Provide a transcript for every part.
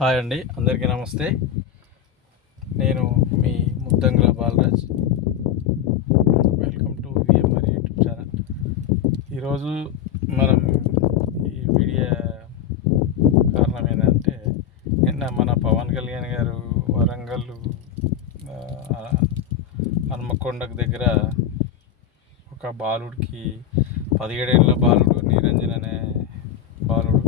Hi అండి, అందరికీ నమస్తే. నేను మీ Muddangula Balaraj. Welcome to VMR YouTube channel. ఈరోజు మనం ఈ వీడియో కారణం ఏంటంటే, నిన్న మన పవన్ కళ్యాణ్ గారు వరంగల్ హన్మకొండకు దగ్గర ఒక బాలుడికి 17 ఏళ్ళ బాలుడు నిరంజన్ అనే బాలుడు,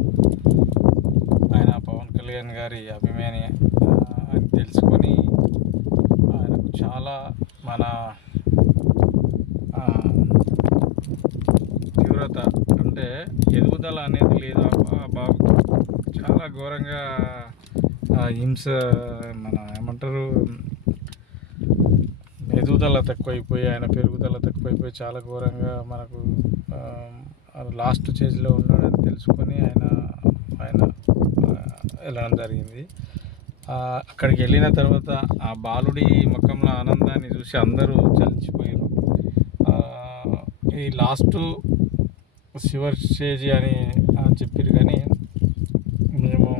ఆయన పవన్ కళ్యాణ్ గారి అభిమాని అని తెలుసుకొని ఆయనకు చాలా మన తీవ్రత అంటే ఎదుగుదల అనేది లేదు ఆ బాబుకి. చాలా ఘోరంగా హింస మన ఏమంటారు ఎదుగుదల తక్కువైపోయి, ఆయన పెరుగుదల తక్కువైపోయి చాలా ఘోరంగా మనకు లాస్ట్ స్టేజ్లో ఉన్నాడని తెలుసుకొని ఆయన వెళ్ళడం జరిగింది. అక్కడికి వెళ్ళిన తర్వాత ఆ బాలుడి ముఖంలో ఆనందాన్ని చూసి అందరూ చలించిపోయారు. ఈ లాస్ట్ చివరి స్టేజ్ అని చెప్పారు, కానీ మేము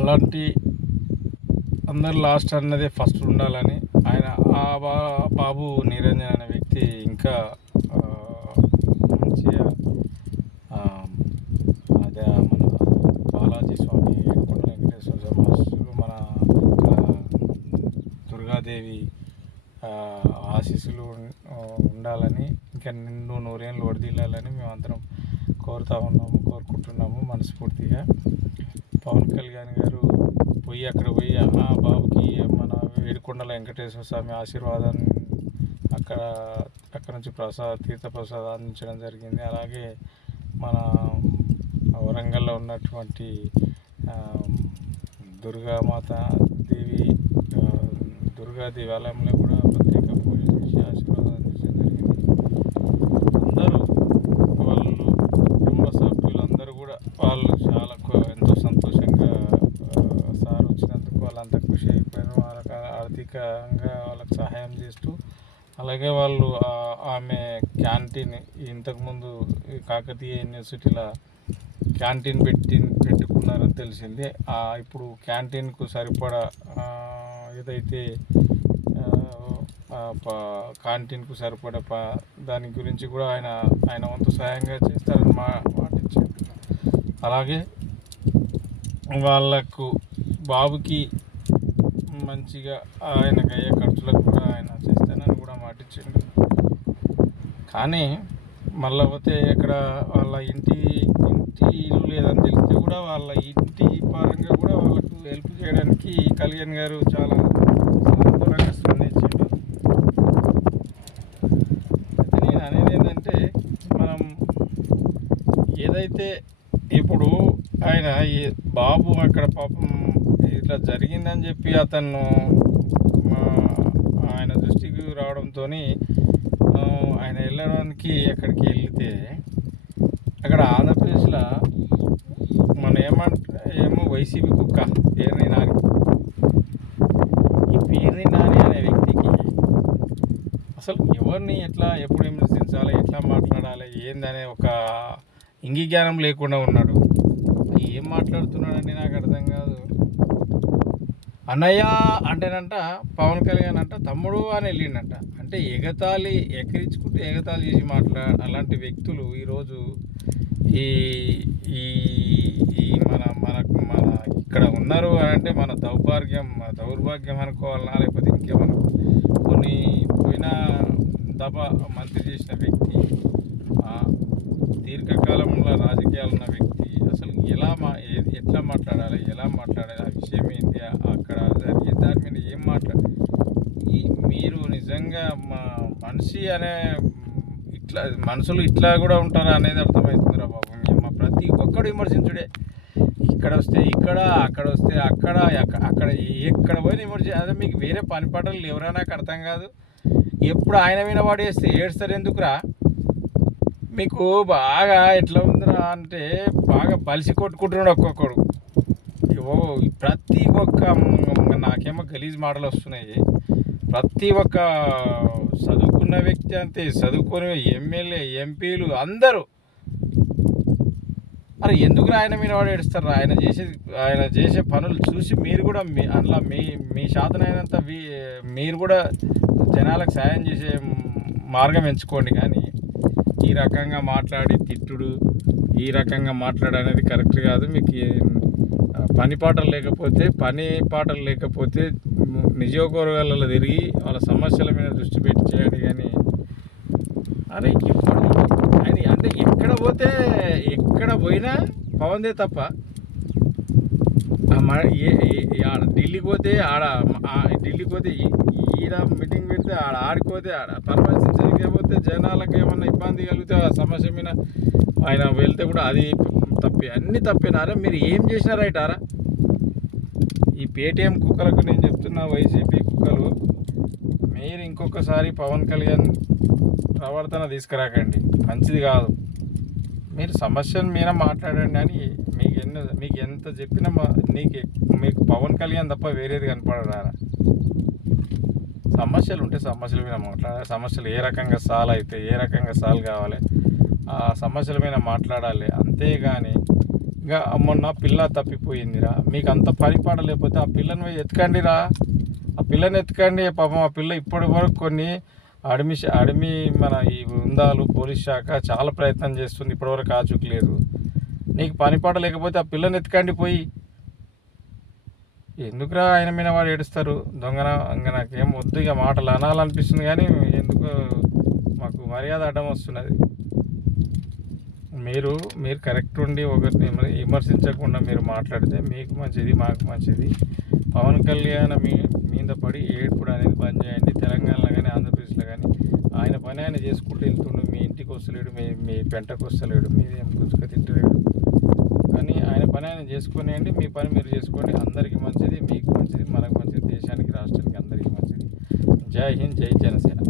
అలాంటి అందరు లాస్ట్ అన్నదే ఫస్ట్ ఉండాలని ఆయన బాబు నిరంజన్ అనే వ్యక్తి ఇంకా మంచిగా అదే మన బాలాజీ స్వామి, ఏడుకొండ వెంకటేశ్వర స్వామి, మన దుర్గాదేవి ఆశీస్సులు ఉండాలని, ఇంకా నిండు నూరేళ్ళు వడిదిల్లాలని మేమందరం కోరుకుంటున్నాము మనస్ఫూర్తిగా. పవన్ కళ్యాణ్ గారు అక్కడ పోయి బాబుకి మన ఏడుకొండల వెంకటేశ్వర స్వామి ఆశీర్వాదాన్ని అక్కడ నుంచి తీర్థప్రసాదం అందించడం జరిగింది. అలాగే మన వరంగల్లో ఉన్నటువంటి దుర్గా దేవాలయంలో కూడా ప్రత్యేక పూజలు చేసి ఆశీర్వాదం అందించడం జరిగింది. అందరూ కుటుంబ సభ్యులందరూ కూడా వాళ్ళు చాలా ఎంతో సంతోషంగా సార్ వచ్చినందుకు వాళ్ళంతా ఖుషి అయిపోయారు. వాళ్ళకి ఆర్థికంగా వాళ్ళకి సహాయం చేస్తూ, అలాగే వాళ్ళు ఆమె క్యాంటీన్ ఇంతకుముందు కాకతీయ యూనివర్సిటీలో క్యాంటీన్ పెట్టుకున్నారని తెలిసింది. ఇప్పుడు క్యాంటీన్కు సరిపడా ఏదైతే క్యాంటీన్కు సరిపడా దాని గురించి కూడా ఆయన వంతు సహాయంగా చేస్తారని మాటించారు. అలాగే వాళ్ళకు బాబుకి మంచిగా ఆయనకు అయ్యే ఖర్చులకు కూడా ఆయన చేస్తానని కూడా మాటించాడు. కానీ మళ్ళీ పోతే ఇక్కడ వాళ్ళ ఇంటి ఇల్లు లేదని తెలిస్తే కూడా వాళ్ళ ఇంటి పరంగా కూడా వాళ్ళకు హెల్ప్ చేయడానికి కళ్యాణ్ గారు చాలా సంతోషంగా స్పందించాడు. నేను అనేది ఏంటంటే, మనం ఏదైతే ఇప్పుడు ఆయన బాబు అక్కడ పాపం ఇట్లా జరిగిందని చెప్పి అతను ఆయన దృష్టికి రావడంతో ఆయన వెళ్ళడానికి అక్కడికి వెళితే, అక్కడ ఆంధ్రప్రదేశ్లో మన ఏమో వైసీపీ కుక్క పేర్ని నాని, ఈ పేర్ని నాని అనే వ్యక్తికి అసలు ఎవరిని ఎప్పుడు విమర్శించాలి, ఎట్లా మాట్లాడాలి ఏందనే ఒక ఇంగిజ్ఞానం లేకుండా ఉన్నాడు. ఏం మాట్లాడుతున్నాడండి నాకు అర్థం కాదు. అన్నయ్య అంటేనంట పవన్ కళ్యాణ్ అంట తమ్ముడు అని వెళ్ళిండంట. అంటే ఎక్కిరించుకుంటూ ఎగతాళి చేసి అలాంటి వ్యక్తులు ఈరోజు ఈ మన ఇక్కడ ఉన్నారు అంటే మన దౌర్భాగ్యం అనుకోవాలన్నా, లేకపోతే ఇంకేమన్నా. పోయిన మంత్రి చేసిన వ్యక్తి, దీర్ఘకాలంలో రాజకీయాలు ఉన్న వ్యక్తి అసలు ఎట్లా మాట్లాడాలి, ఆ విషయం ఏంటి, అక్కడ జరిగే దాని మీద ఏం మీరు నిజంగా మనిషి అనే మనుషులు ఇట్లా కూడా ఉంటారా అనేది అర్థమవుతుందిరా బాబు. ప్రతి ఒక్కడు విమర్శించుడే. ఇక్కడ వస్తే ఇక్కడ, అక్కడ వస్తే అక్కడ ఎక్కడ పోయిన విమర్శ. అదే మీకు వేరే పని పాటలు ఎవరైనా నాకు అర్థం కాదు. ఎప్పుడు ఆయన మీద పడేస్తే ఏడుస్తారు ఎందుకురా? మీకు బాగా ఎట్లా ఉందిరా అంటే, బాగా బలిసి కొట్టుకుంటున్నాడు ఒక్కొక్కడు. ప్రతి ఒక్క నాకేమో గలీజ్ మాటలు వస్తున్నాయి. ప్రతి ఒక్క చదువుకున్న వ్యక్తి అంతే, చదువుకునే ఎమ్మెల్యే ఎంపీలు అందరూ అరే ఎందుకు ఆయన మీద వాడు ఏడుస్తారు? ఆయన చేసే పనులు చూసి మీరు కూడా అందులో మీ శాతనైనంత మీరు కూడా జనాలకు సాయం చేసే మార్గం ఎంచుకోండి. కానీ ఈ రకంగా మాట్లాడి తిట్టుడు, ఈ రకంగా మాట్లాడనేది కరెక్ట్ కాదు. మీకు పని పాటలు లేకపోతే నియోజకవర్గాలలో తిరిగి వాళ్ళ సమస్యల మీద దృష్టి పెట్టి చేయండి. కానీ అరే ఆయన అంటే ఎక్కడ పోయినా పవన్దే తప్ప, ఢిల్లీకి పోతే ఈడ మీటింగ్ పెడితే ఆడిపోతే పరామర్శించడానికి పోతే జనాలకు ఏమన్నా ఇబ్బంది కలిగితే ఆ సమస్య మీద ఆయన వెళ్తే కూడా అది తప్పే, అన్నీ తప్పేనారా? మీరు ఏం చేసినా రైటారా? ఈ పేటీఎం కుక్కలకు నేను చెప్తున్నా, వైసీపీ కుక్కలు, మీరు ఇంకొకసారి పవన్ కళ్యాణ్ ప్రవర్తన తీసుకురాకండి, మంచిది కాదు. మీరు సమస్యను మీద మాట్లాడండి అని మీకు ఎంత చెప్పినా మీకు పవన్ కళ్యాణ్ తప్ప వేరేది కనపడరా? సమస్యలు ఉంటే సమస్యల మీద మాట్లాడాలి. సమస్యలు ఏ రకంగా సాల్వ్ కావాలి, ఆ సమస్యల మీద మాట్లాడాలి. అంతేగాని ఇంకా మొన్న పిల్ల తప్పిపోయిందిరా, మీకు అంత పరిపాట లేకపోతే ఆ పిల్లని ఎత్తుకండిరా, ఆ పిల్లని ఎత్తుకండి. పాపం ఆ పిల్ల ఇప్పటి వరకు కొన్ని అడమి మన ఈ బృందాలు పోలీస్ శాఖ చాలా ప్రయత్నం చేస్తుంది, ఇప్పటివరకు ఆచూకలేదు. నీకు పనిపాట లేకపోతే ఆ పిల్లని ఎత్తుకండి పోయి. ఎందుకురా ఆయన మీద వాడు ఏడుస్తారు దొంగన? ఇంకా నాకేం వద్దు, ఇక మాటలు అనాలనిపిస్తుంది కానీ ఎందుకు మాకు మర్యాద అడ్డం వస్తున్నది. మీరు కరెక్ట్ ఉండి ఒకరిని విమర్శించకుండా మీరు మాట్లాడితే మీకు మంచిది, మాకు మంచిది. పవన్ కళ్యాణ్ మీద పడి ఏడుపుడు అనేది బంద్ చేయండి. తెలంగాణలో కానీ ఆంధ్రప్రదేశ్లో కానీ ఆయన పని ఆయన చేసుకుంటూ వెళ్తుండు. మీ ఇంటికి వస్తలేడు, మీ పెంటకు వస్తలేడు, మీదేం గుంజుక తిట్టలేడు. కానీ ఆయన పని ఆయన చేసుకునేయండి, మీ పని మీరు చేసుకోండి. అందరికీ మంచిది, మీకు మంచిది, మనకు మంచిది, దేశానికి రాష్ట్రానికి అందరికీ మంచిది. జై హింద్, జై జనసేన.